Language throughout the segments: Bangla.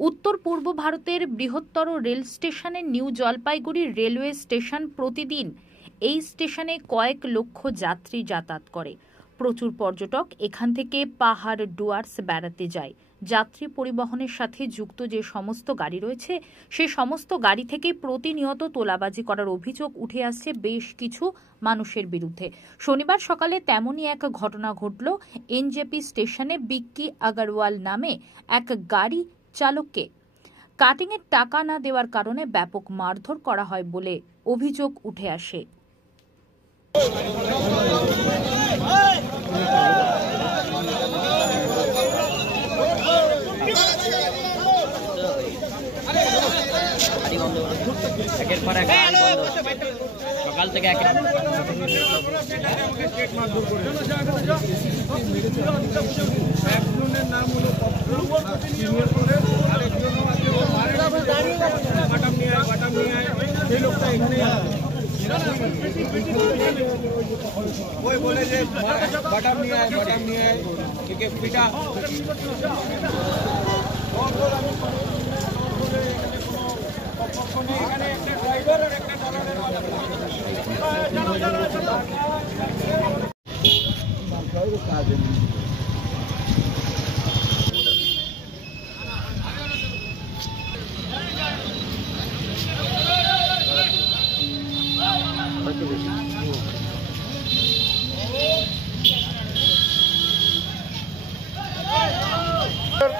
उत्तर पूर्व भारतेर बृहत्तर रेल स्टेशने निउ जलपाईगुड़ी रेलवे स्टेशन प्रतिदिन এই স্টেশনে কয়েক লক্ষ যাত্রী যাতায়াত করে। প্রচুর পর্যটক এখান থেকে পাহাড় ডুয়ার্স বেড়াতে যায়। যাত্রী পরিবহনের সাথে যুক্ত যে সমস্ত গাড়ি রয়েছে সে সমস্ত গাড়ি থেকে প্রতিনিয়ত তোলাবাজি করার অভিযোগ উঠে আসছে বেশ কিছু মানুষের বিরুদ্ধে। শনিবার সকালে তেমনই এক ঘটনা ঘটল। এনজেপি স্টেশনে বিক্কি আগরওয়াল নামে এক গাড়ি চালককে কাটিংয়ের টাকা না দেওয়ার কারণে ব্যাপক মারধর করা হয় বলে অভিযোগ উঠে আসে। সকাল থেকে একজনের নাম হলো বাটাম নিয়ে সেই লোকটা এখানে ওই বলে যে বাটাম নিয়ে আয় একে পিটা এখানে একটা ড্রাইভার আর একটা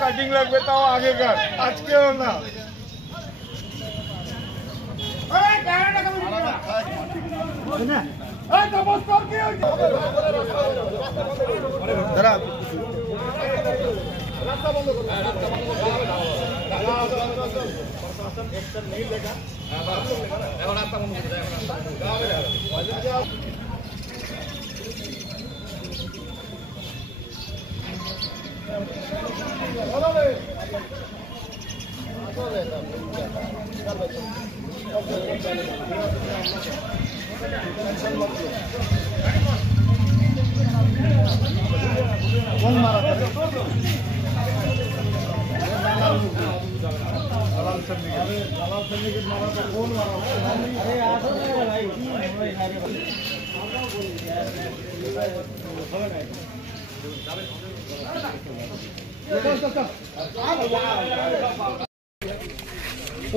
কাটিং লাগবে তাও আগেকার, আজকেও না।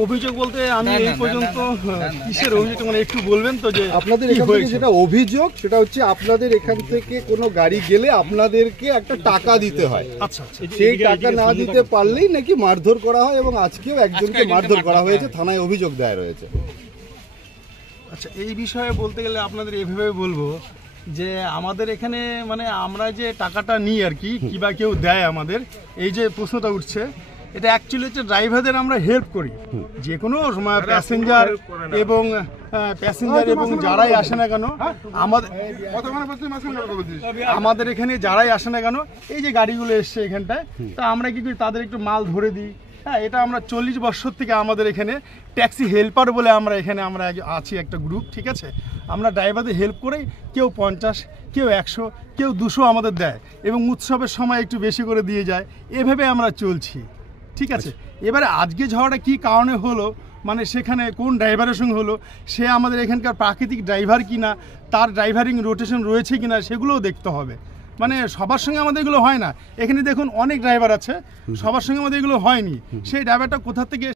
অভিযোগ বলতে আমি এই পর্যন্ত কিসের অভিযোগ মানে একটু বলবেন তো? যে আপনাদের এখান থেকে যেটা অভিযোগ সেটা হচ্ছে আপনাদের এখান থেকে কোনো গাড়ি গেলে আপনাদেরকে একটা টাকা দিতে হয়। আচ্ছা, সেই টাকা না দিতে পারলেই নাকি মারধর করা হয় এবং আজকেও একজনকে মারধর করা হয়েছে, থানায় অভিযোগ দায়ের হয়েছে। আচ্ছা, এই বিষয়ে বলতে গেলে আপনাদের এভাবে বলবো যে আমাদের এখানে মানে আমরা যে টাকাটা নিই আর কি কিবা কেউ দেয় আমাদের, এই যে প্রশ্নটা উঠছে, এটা অ্যাকচুয়ালি হচ্ছে ড্রাইভারদের আমরা হেল্প করি। যে কোনো প্যাসেঞ্জার এবং যারাই আসে না কেন আমাদের এখানে যারাই আসে না কেন এই যে গাড়িগুলো এসছে এখানটায়, তা আমরা কি করি তাদের একটু মাল ধরে দিই। হ্যাঁ, এটা আমরা 40 বছর থেকে আমাদের এখানে ট্যাক্সি হেল্পার বলে আমরা আছি একটা গ্রুপ, ঠিক আছে। আমরা ড্রাইভারদের হেল্প করেই কেউ 50, কেউ 100, কেউ 200 আমাদের দেয় এবং উৎসবের সময় একটু বেশি করে দিয়ে যায়। এভাবে আমরা চলছি, ঠিক আছে। এবারে আজকে ঝড়টা কী কারণে হলো, মানে সেখানে কোন ড্রাইভারের সঙ্গে হলো, সে আমাদের এখানকার প্রাকৃতিক ড্রাইভার কিনা, তার ড্রাইভারিং রোটেশন রয়েছে কিনা সেগুলোও দেখতে হবে। মানে সবার সঙ্গে আমাদের এগুলো হয় না। এখানে দেখুন অনেক ড্রাইভার আছে, সবার সঙ্গে আমাদের এগুলো হয়নি। সেই ড্রাইভারটা কোথা থেকে